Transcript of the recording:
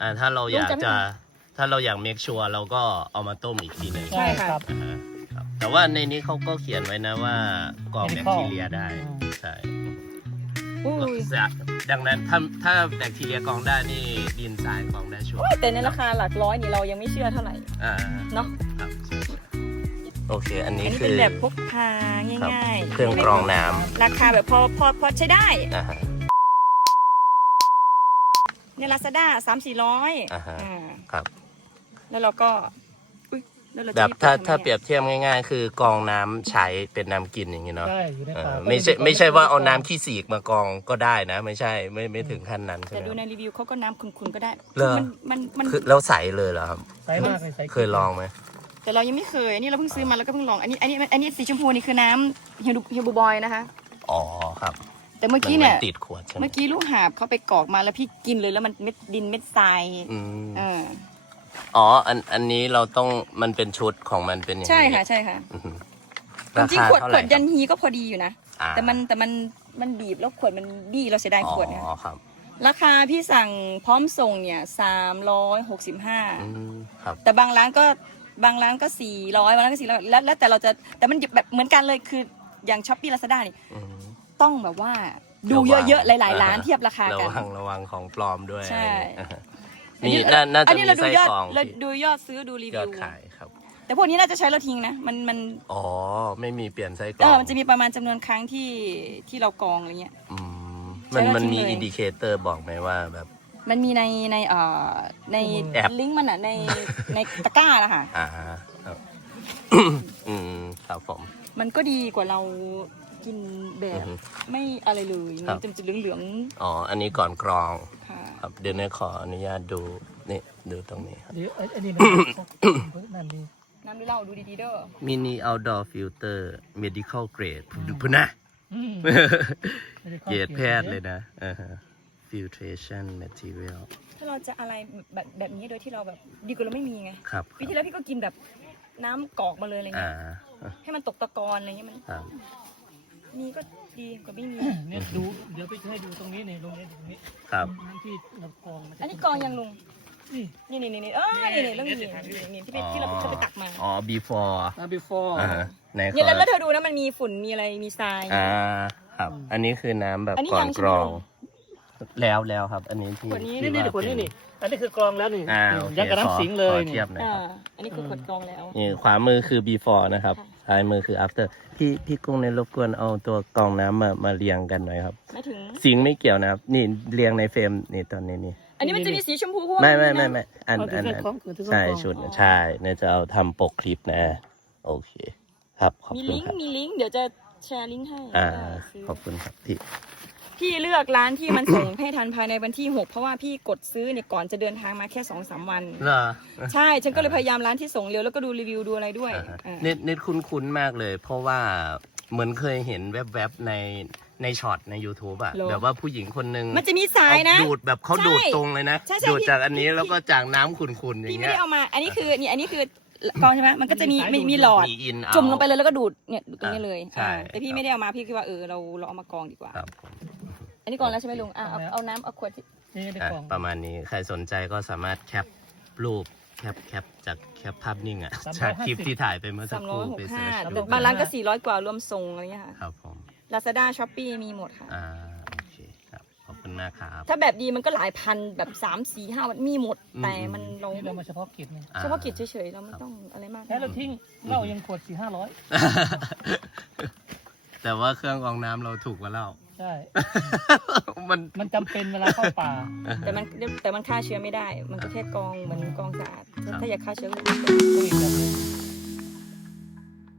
อ่าถ้าเราอยากลุงจะไม่จะ ถ้าเราอยากเมคชัวร์เราก็เอามาต้มอีกทีหนึ่งใช่ค่ะครับ อ่าฮะครับ แต่ว่าในนี้เขาก็เขียนไว้นะว่ากรองแบคทีเรียได้อืมใช่อุ้ยดังนั้นถ้าถ้าแบคทีเรียกรองได้นี่ดินทรายกรองได้ชัวร์แต่ในราคาหลักร้อยนี่เรายังไม่เชื่อเท่าไหร่ อ่าเนาะ ครับใช่ใช่โอเค อันอันี้นนี้คืเป็นอแบบพกพาครับง่ายเครื่องกรองน้ราคาแบบพอพอพอใช้ได้ำอ่าฮะ ในลาซาด้าสามสี่ร้อยอ่าฮะอ่าครับ แล้วเราก็อุ้ยแล้วเราจะแบบรีถ้าทำไมถ้าอะเปรียบเทียบง่าย ๆ คือกรองน้ำใช้เป็นน้ำกินอย่างนี้เนาะใช่อยู่ในเอป่าอก็ไม่ใช่เลยไม่ใช่ว่าเอาน้ำขี้สีกมากรองก็ได้นะ ไม่ใช่ไม่ไม่ถึงขั้นนั้นใช่แต่ไหม ดูในรีวิวเขาก็น้ำขุ่นๆก็ได้เหรอ มันมันมันคือแล้วใสเลยเหรอครับ ใสมากเลยใสเคยลองไหมแต่เรายังไม่เคยอันนี้เราเพิ่งซื้อมาแล้วก็เพิ่งลองอันนี้อันนี้อันนี้สีชมพูนี่คือน้ำเฮลเฮลบูบอยนะคะ อ๋อครับ แต่เมื่อมันกี้เนี่ย มันติดขวดใช่ไหมเมื่อกี้ลูกหาบเขาไปกรอกมาแล้วพี่กินเลยแล้วมันเม็ดดินเม็ดทรายอืมเอออ๋อ อันอันนี้เราต้องมันเป็นชุดของมันเป็นอย่างนี้ใช่ค่ะ ใช่ค่ะอือหือจราริงคาๆขวดเท่าขไหวร่ดยันฮีก็พอดีอยู่นะ อ่าแต่มันแต่มันมันบีบแล้วขวดมันบี้เราเสียดายขวดนะอ๋อครับราคาพี่สั่งพร้อมส่งเนี่ยสามร้อยหกสิบห้าอืมครับ แต่บางร้านก็บางร้านก็สี่ร้อยบางร้านก็สี่ร้อยแล้วแล้วแต่เราจะแต่มันแบบเหมือนกันเลยคืออย่างช้อปปี้ลาซาด้านี่ อืม ต้องแบบว่า ดูระวังเยอะๆหลายๆร้านอ่าเทียบราคาระกันวังระวังของปลอมด้วยใช่อ่าฮะนี่น่าน่าอัจะนี้มีเราดูไส้ยอดกรองเราที่ดูยอดซื้อดูรียวิอวดขายครับ แต่พวกนี้น่าจะใช้เราทิ้งนะมันมันอ๋อไม่มีเปลี่ยนไส้กรเออองมันจะมีประมาณจำนวนครั้งที่ที่เรากรองอะไรเงี้ยอืมใช้มันแล้วมันทิ้งมีเลยอินดิเคเตอร์บอกไหมว่าแบบมันมีในในเอ่อในแอปลิงก์มันอะในในตะกร้านะคะอ่าครับอืมครับผมมันก็ดีกว่าเรา กินแบอือบฮึไม่อะไรเลยครัมับนจะเหลืองอ๋อ อันนี้ก่อนกรอง ๆค่ะครับ เดี๋ยวเนยขออนุญาตดู นี่ ดูตรงนี้ครับ เดี๋ยวไอ้ไอ้นี่มันนั่นดีน้ำดูเหล้าดูดีๆเด้อ mini outdoor filter medical grade พุ่นนะ อืมไม่ได้ข้อเกรดกี่วแพทย์เลยนะอ่าฮะ filtration material ถ้าเราจะอะไรแบบแบบนี้โดยที่เราแบบดีกว่าเราไม่มีไงครับปีที่แล้วพี่ก็กินแบบน้ำกอกมาเลยอะไรอ่าเงี้ยให้มันตกตะกอนอะไรเงี้ยมัน ครับ มีก็ดีกว่าไม่มี เนี่ยดูเดี๋ยวไปให้ดูตรงนี้นี่ตรงนี้ตรงนี้ครับ น้ำที่เรากรองมาจากอันนี้กองยังลุงนี่นี่นี่นี่นี่เออนี่นี่เรื่องนี้นี่นี่ที่ไปที่เราเขาไปตักมาอ๋อ before อ่า before อ่าฮะไหนขเนี่ยอแล้วแล้วเธอดูนะมันมีฝุ่นมีอะไรมีทราย อ่าครับ อันนี้คือน้ำแบบอันนี้ก่อนยังใช่กไหมรอง แล้วแล้วครับ อันนี้ที่ขวดนี้ นี่ที่นี่ว่าขวดนี่เป็นี่ อันนี้คือกรองแล้วนี่อ่าโอเคยังกับขอน้ำสิงเลขยอนี่ เทียบหน่อยอ่าครับอันนี้คือขวดกรองแล้ว นี่ขวามือคือ before นะครับ ค่ะ ซ้ายมือคือ after พี่พี่กุ้งในยรบกวนเอาตัวกรองน้ำมามาเรียงกันหน่อยครับ ไม่ถึง สิงไม่เกี่ยวนะครับ นี่เรียงในเฟรมนี่ตอนนี้นี่ อันนี้มันจะมีสีชมพูเพราะว่าไม่ไม่นไม่ไม่อันเอาที่อันเครื่อัอนงกรองคือที่เครื่ใช่องกรองชุดใช่เนี่ยจะเอาทำปกคลิปนะ โอเค ครับขอบมีคุณลิงครับก์มีลิงก์เดี๋ยวจะแชร์ลิงก์ให้อ่า ได้ซื้อ ขอบคุณครับพี่ พี่เลือกร้านที่มันส่งให้ทันภายในวันที่6เพราะว่าพี่กดซื้อเนี่ยก่อนจะเดินทางมาแค่2อสวัน เหรอใช่ฉันก็เลยพยายามร้านที่ส่งเร็วแล้วก็ดูรีวิวดูอะไรด้วยอ่าฮะอ่า เน็ตเน็ตคุ้นๆมากเลย เพราะว่าเหมือนเคยเห็นแวบๆในในช็อตใน YouTube อะเหรอ แบบว่าผู้หญิงคนหนึ่งมันจะมีสายนะ เอดูดแบบเขาใช่ดูดตรงเลยนะ ใช่ใช่ดูดพี่จากอันนี้พี่ แล้วก็จากน้ำขุ่นๆ อย่าพี่งไม่เงี้ยได้เอามา อันนี้คือนี่อันนี้คือกรองใช่ไหมมันก็จะมีมีมีหลอด มีอินเอา จุ่มลงไปเลยแล้วก็ดูดเนี่ยตรงนี้เลยใช่อ่าแต่พี่ไม่ได้เอามาพี่คิดว่าเออเราเราเอามากรองดีกว่า ครับผม อันนี้กรองแล้วใช่ไหมลุงอะเอาเอาน้ำเอาขวดที่นี่ได้อะกรองประมาณนี้ใครสนใจก็สามารถแคปรูปแคปแคปจากแคปภาพนิ่งอะจากคลิปที่ถ่ายไปเมื่อสัสากมคร้อรู่ยหกไปห้าเสิร์ชแต่ดูบางร้านก็สี่ร้อยกว่ารวมส่งอะไรเงี้ยค่ะครับผมลาซาด้าช้อปปี้มีหมดค่ะอ่าโอเคครับขอบคุณมากครับถ้าแบบดีมันก็หลายพันแบบสามสี่ห้ามันมีหมดอืมแต่มันเรานี่เรามาเฉพาะกิจนี่อ่เฉพาะกิจเฉยๆเราไม่ต้องอะไรมากแค่เราทิ้งเหล้ายังขวดสี่ห้าร้อยแต่ว่าเครื่องกรองน้ำเราถูกกว่าเรา ใช่ มันมันจำเป็นเวลาเข้าป่า แต่มันแต่มันฆ่าเชื้อไม่ได้ มันก็แค่กรองเหมือนกรองสะอาดถ้าถ้าอยากฆ่าเชื้อก็ต้องอีกแบบนึง